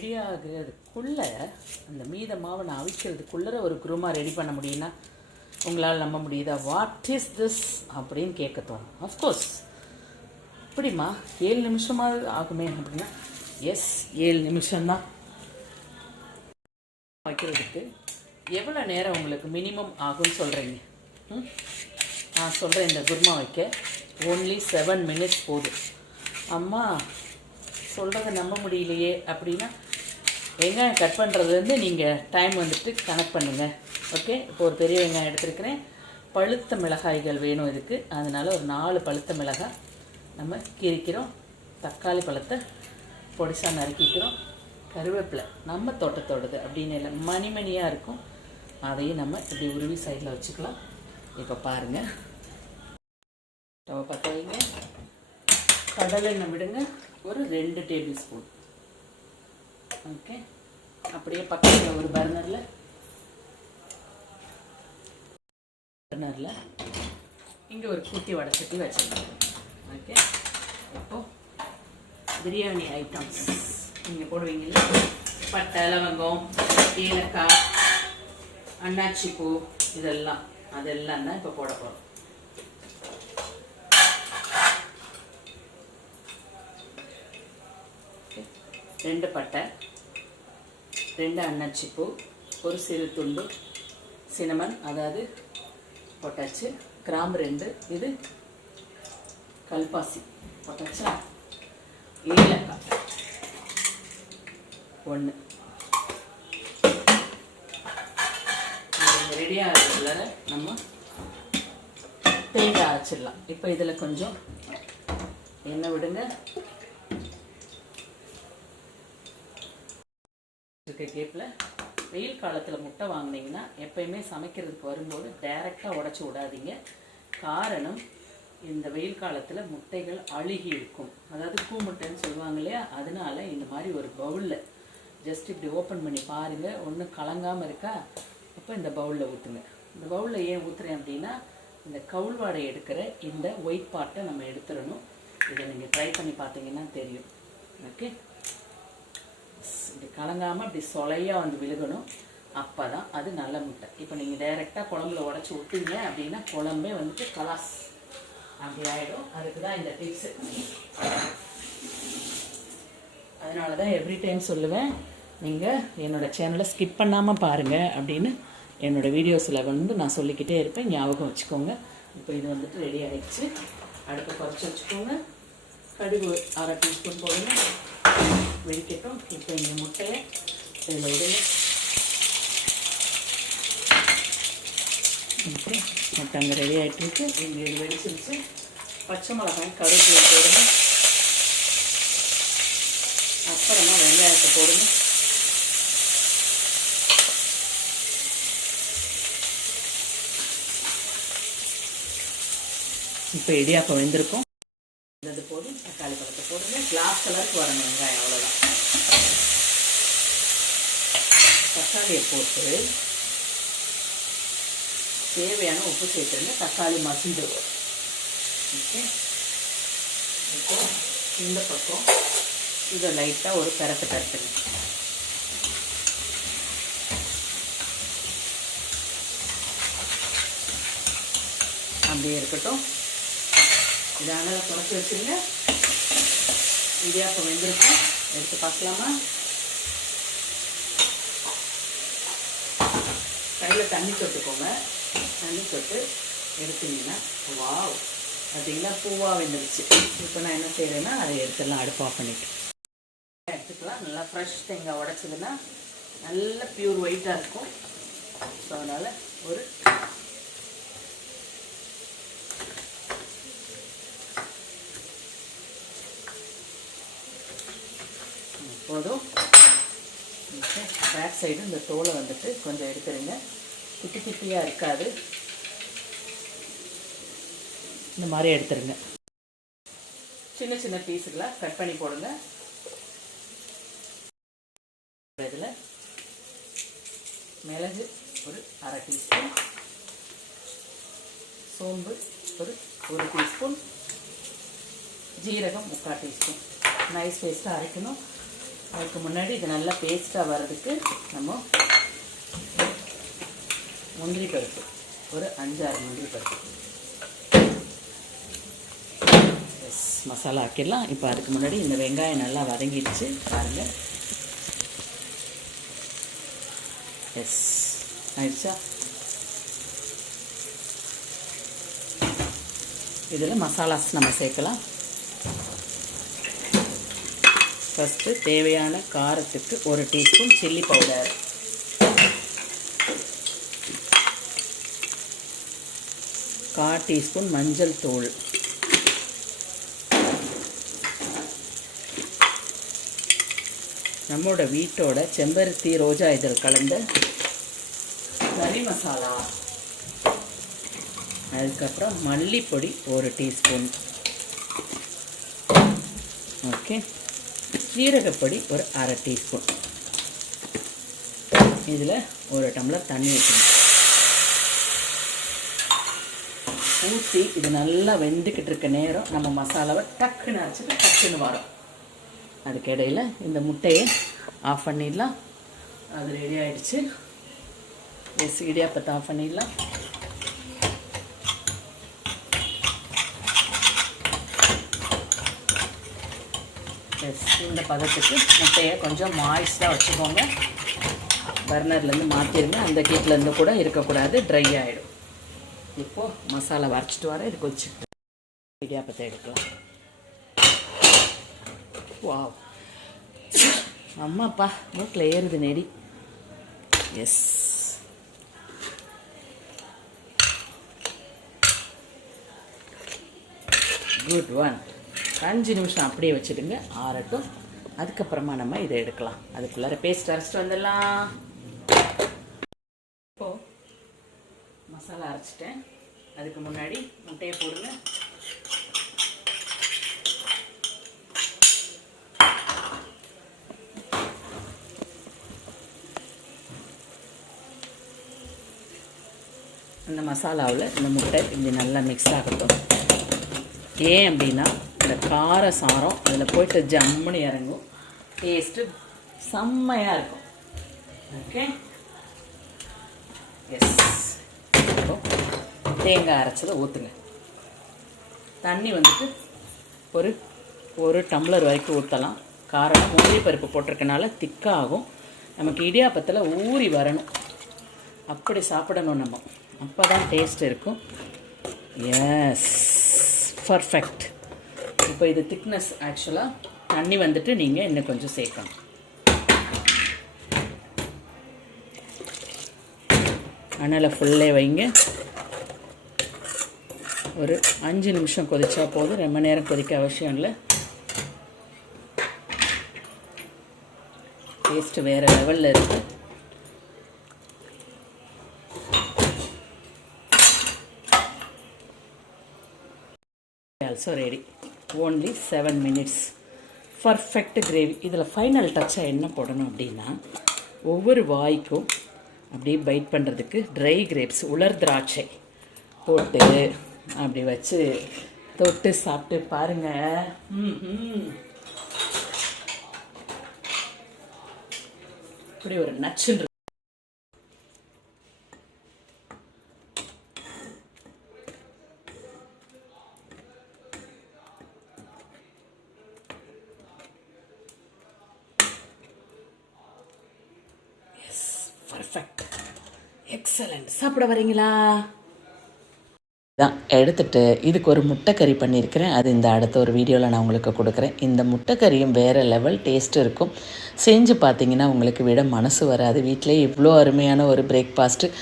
Ready ஆகுறதுக்குள்ளே அந்த மீத மாவை நான் அவிக்கிறதுக்குள்ளே ஒரு குருமா ரெடி பண்ண முடியும்னா உங்களால் நம்ப முடியுதா? வாட் இஸ் திஸ் அப்படின்னு கேட்க தோணும். அஃப்கோர்ஸ் அப்படிமா 7 நிமிஷமாக ஆகுமே அப்படின்னா எஸ் 7 நிமிஷம்தான். வைக்கிறதுக்கு எவ்வளோ நேரம் உங்களுக்கு மினிமம் ஆகும்னு சொல்கிறீங்க? நான் சொல்கிறேன், இந்த குருமா வைக்க ஓன்லி 7 மினிட்ஸ் போதும். அம்மா சொல்கிறத நம்ப முடியலையே அப்படின்னா வெங்காயம் கட் பண்ணுறதுலேருந்து நீங்கள் டைம் வந்துட்டு கனெக்ட் பண்ணுங்கள். ஓகே, இப்போ ஒரு பெரிய வெங்காயம் எடுத்துருக்கிறேன். பழுத்த மிளகாய்கள் வேணும் இதுக்கு, அதனால் ஒரு 4 பழுத்த மிளகாய் நம்ம கீரிக்கிறோம். தக்காளி பழத்தை பொடிசாக நறுக்கிக்கிறோம். கருவேப்பிலை நம்ம தோட்டத்தோடது அப்படின்னு இல்லை, மணிமணியாக இருக்கும், அதையும் நம்ம இப்படி உருவி சைடில் வச்சுக்கலாம். இப்போ பாருங்கள், ஸ்டவ் பற்ற வைங்க. கடலெண்ணெய் விடுங்க, ஒரு 2 டேபிள் ஸ்பூன். ஓகே, அப்படியே பக்கத்தில் ஒரு பர்னரில் இங்கே ஒரு குட்டி வடை சட்டி வச்சுருக்கோம். ஓகே, இப்போது பிரியாணி ஐட்டம்ஸ் நீங்கள் போடுவீங்கல்ல, பட்டை, லவங்கம், ஏலக்காய், அன்னாச்சி பூ, இதெல்லாம் அதெல்லாம் தான் இப்போ போட போகிறோம். ஓகே, 2 பட்டை, 2 அன்னாச்சி பூ, ஒரு சிறு துண்டு சினமன், அதாவது போட்டாச்சு. கிராம்பு 2, இது கல்பாசி போட்டாச்சா. ஏலக்காய் 1. ரெடியாக இருக்கிறதுல நம்ம தேங்காய் அரைச்சிடலாம். இப்போ இதில் கொஞ்சம் எண்ணெய் விடுங்க. கேப்பில் வெயில் காலத்தில் முட்டை வாங்கினீங்கன்னா எப்பயுமே சமைக்கிறதுக்கு வரும்போது டைரெக்டாக உடச்சி விடாதீங்க. காரணம், இந்த வெயில் காலத்தில் முட்டைகள் அழுகி இருக்கும், அதாவது கூமுட்டைன்னு சொல்லுவாங்க இல்லையா. அதனால இந்த மாதிரி ஒரு பவுலில் ஜஸ்ட் இப்படி ஓப்பன் பண்ணி பாருங்கள், ஒன்றும் கலங்காமல் இருக்கா. அப்போ இந்த பவுலில் ஊற்றுங்க. இந்த பவுலில் ஏன் ஊற்றுறேன் அப்படின்னா, இந்த கவுள்வாடை எடுக்கிற இந்த ஒயிட் பார்ட்டை நம்ம எடுத்துடணும். இதை நீங்கள் ட்ரை பண்ணி பார்த்தீங்கன்னா தெரியும். ஓகே, இப்படி கலங்காமல் இப்படி சொலையாக வந்து விழுகணும், அப்போ தான் அது நல்ல முட்டை. இப்போ நீங்கள் டைரெக்டாக குழம்புல உடச்சி விட்டீங்க அப்படின்னா குழம்பே வந்துட்டு கலாஸ் அப்படி ஆகிடும். அதுக்கு தான் இந்த டிப்ஸு. அதனால தான் எவ்ரி டைம் சொல்லுவேன், நீங்கள் என்னோடய சேனலை ஸ்கிப் பண்ணாமல் பாருங்கள் அப்படின்னு. என்னோடய வீடியோஸில் வந்து நான் சொல்லிக்கிட்டே இருப்பேன், ஞாபகம் வச்சுக்கோங்க. இப்போ இது வந்துட்டு ரெடி ஆகிடுச்சு. அடுப்பை குறைச்சி வச்சுக்கோங்க. கடுகு 1/2 டீஸ்பூன் போடுங்க, வெடிக்கட்டும். இப்போ இந்த முட்டையை இதில் விடுங்க. ஓகே, முட்டை அங்கே ரெடி ஆகிட்டுருக்கு. இங்கே இது வெடிச்சிருச்சு. பச்சை மிளகாய், கருவேப்பிலை போடுங்க. அப்புறமா வெங்காயத்தை போடுங்க. இப்போ இடியாப்பம் வெந்திருக்கும். இது போதும். தக்காளி பழத்தை போடுங்க. கிளாஸ் கலருக்கு வரணும் வெங்காயம், அவ்வளோதான். தக்காளியை போட்டு தேவையான உப்பு சேர்த்துருங்க. தக்காளி மசிஞ்சிடும். ஓகே, இப்போ இந்த பக்கம் இதை லைட்டாக ஒரு பெரட்டு பெரட்டுங்க. அப்படியே இருக்கட்டும். இதை அனலை குறைச்சி வச்சுருங்க. இடியாப்பம் வெந்திருக்கும், எடுத்து பார்க்கலாமா? கையில் தண்ணி தொட்டுக்கோங்க. தண்ணி தொட்டு எடுத்தீங்கன்னா வாவ், பார்த்தீங்களா, பூவாக வெந்துருச்சு. இப்போ நான் என்ன செய்கிறேன்னா அதை எடுத்துடலாம். அடுப்பு ஆஃப் பண்ணிவிட்டு எடுத்துக்கலாம். நல்லா ஃப்ரெஷ் தேங்காய் உடச்சதுன்னா நல்ல பியூர் ஒயிட்டாக இருக்கும். ஸோ அதனால் ஒரு போதும். பேக் சைடு இந்த தோலை வந்துட்டு கொஞ்சம் எடுத்துருங்க. குட்டி குட்டியாக இருக்காது, இந்த மாதிரி எடுத்துருங்க. சின்ன சின்ன பீஸுகளாக கட் பண்ணி போடுங்க. இதில் மிளகு ஒரு 1/2 டீஸ்பூன், சோம்பு ஒரு 1 டீஸ்பூன், ஜீரகம் 3/4 டீஸ்பூன். நைஸ் பேஸ்ட்டாக அரைக்கணும். அதுக்கு முன்னாடி இது நல்லா பேஸ்ட்டாக வர்றதுக்கு நம்ம முந்திரி பருப்பு ஒரு 5-6 முந்திரி பருப்பு மசாலா ஆக்கிடலாம். இப்போ அதுக்கு முன்னாடி இந்த வெங்காயம் நல்லா வதங்கிடுச்சு பாருங்கள். ஆயிடுச்சா? இதில் மசாலாஸ் நம்ம சேர்க்கலாம். ஃபஸ்ட்டு தேவையான காரத்துக்கு 1 டீஸ்பூன் சில்லி பவுடர், 1/4 டீஸ்பூன் மஞ்சள் தூள், நம்மளோட வீட்டோட செம்பருத்தி ரோஜா இதழ் கலந்த கறி மசாலா, அதுக்கப்புறம் மல்லிப்பொடி 1 டீஸ்பூன், ஓகே, சீரகப்பொடி ஒரு 1/2 டீஸ்பூன். இதில் 1 டம்ளர் தண்ணி ஊற்றணும். ஊற்றி இது நல்லா வெந்துக்கிட்டு இருக்க நேரம் நம்ம மசாலாவை டக்குன்னு அரைச்சிட்டு டக்குன்னு வரும். அதுக்கிடையில் இந்த முட்டையை ஆஃப் பண்ணிடலாம். அது ரெடி ஆகிடுச்சு. இடியாப்பத்தை ஆஃப் பண்ணிடலாம். இந்த பதத்துக்கு முட்டையை கொஞ்சம் மாய்ஸ்டாக வச்சுக்கோங்க. பர்னர்லேருந்து மாற்றிடுங்க. அந்த ஹீட்லேருந்து கூட இருக்கக்கூடாது, ட்ரை ஆகிடும். இப்போது மசாலா வரைச்சிட்டு வர இதுக்கு வச்சுட்டு இடியாப்பத்தை எடுக்கலாம். வாவ், அம்மாப்பா மூக்கில் ஏறுது நெடி. S, good one. 5 நிமிஷம் அப்படியே வச்சுடுங்க, ஆறட்டும். அதுக்கப்புறமா நம்ம இதை எடுக்கலாம். அதுக்குள்ளார பேஸ்ட் அரைச்சிட்டு வந்துடலாம். இப்போது மசாலா அரைச்சிட்டேன். அதுக்கு முன்னாடி முட்டையை போடுங்க. அந்த மசாலாவில் இந்த முட்டை இப்படி நல்லா மிக்ஸ் ஆகட்டும். ஏன் அப்படின்னா இந்த கார சாரம் அதில் போய்ட்டு ஜம்முன்னு இறங்கும். டேஸ்ட்டு செம்மையாக இருக்கும். Okay, yes. தேங்காய் அரைச்சதை ஊற்றுங்க. தண்ணி வந்துட்டு ஒரு டம்ளர் வரைக்கும் ஊற்றலாம். காரணம் முந்திரி பருப்பு போட்டிருக்கனால திக்காகும். நமக்கு இடியாப்பத்தில் ஊறி வரணும். அப்படி சாப்பிடணும் நம்ம. அப்போ தான் டேஸ்ட் இருக்கும். Yes, perfect. இப்போ இது திக்னஸ். ஆக்சுவலாக தண்ணி வந்துட்டு நீங்கள் இன்னும் கொஞ்சம் சேர்க்கணும். அனலை ஃபுல்லே வைங்க. ஒரு 5 நிமிஷம் கொதிச்சா போதும். ரொம்ப நேரம் கொதிக்க அவசியம் இல்லை. டேஸ்ட்டு வேறு லெவலில் இருக்குது. Also ready. Only 7 minutes. Perfect gravy. இதில் ஃபைனல் டச்சாக என்ன போடணும் அப்படின்னா, ஒவ்வொரு வாய்க்கும் அப்படியே பைட் பண்ணுறதுக்கு ட்ரை கிரேப்ஸ், உலர் திராட்சை போட்டு அப்படி வச்சு தொட்டு சாப்பிட்டு பாருங்கள். இப்படி ஒரு நச்சுன்னு பர்ஃபெக்ட், எக்ஸலண்ட். சாப்பிட வரீங்களா? தான் எடுத்துகிட்டு இதுக்கு ஒரு முட்டைக்கறி பண்ணியிருக்கிறேன். அது இந்த அடுத்த ஒரு வீடியோவில் நான் உங்களுக்கு கொடுக்குறேன். இந்த முட்டைக்கறியும் வேறு லெவல் டேஸ்ட் இருக்கும். செஞ்சு பார்த்தீங்கன்னா உங்களுக்கு விட மனசு வராது. வீட்டிலே இவ்வளோ அருமையான ஒரு பிரேக்ஃபாஸ்ட்டு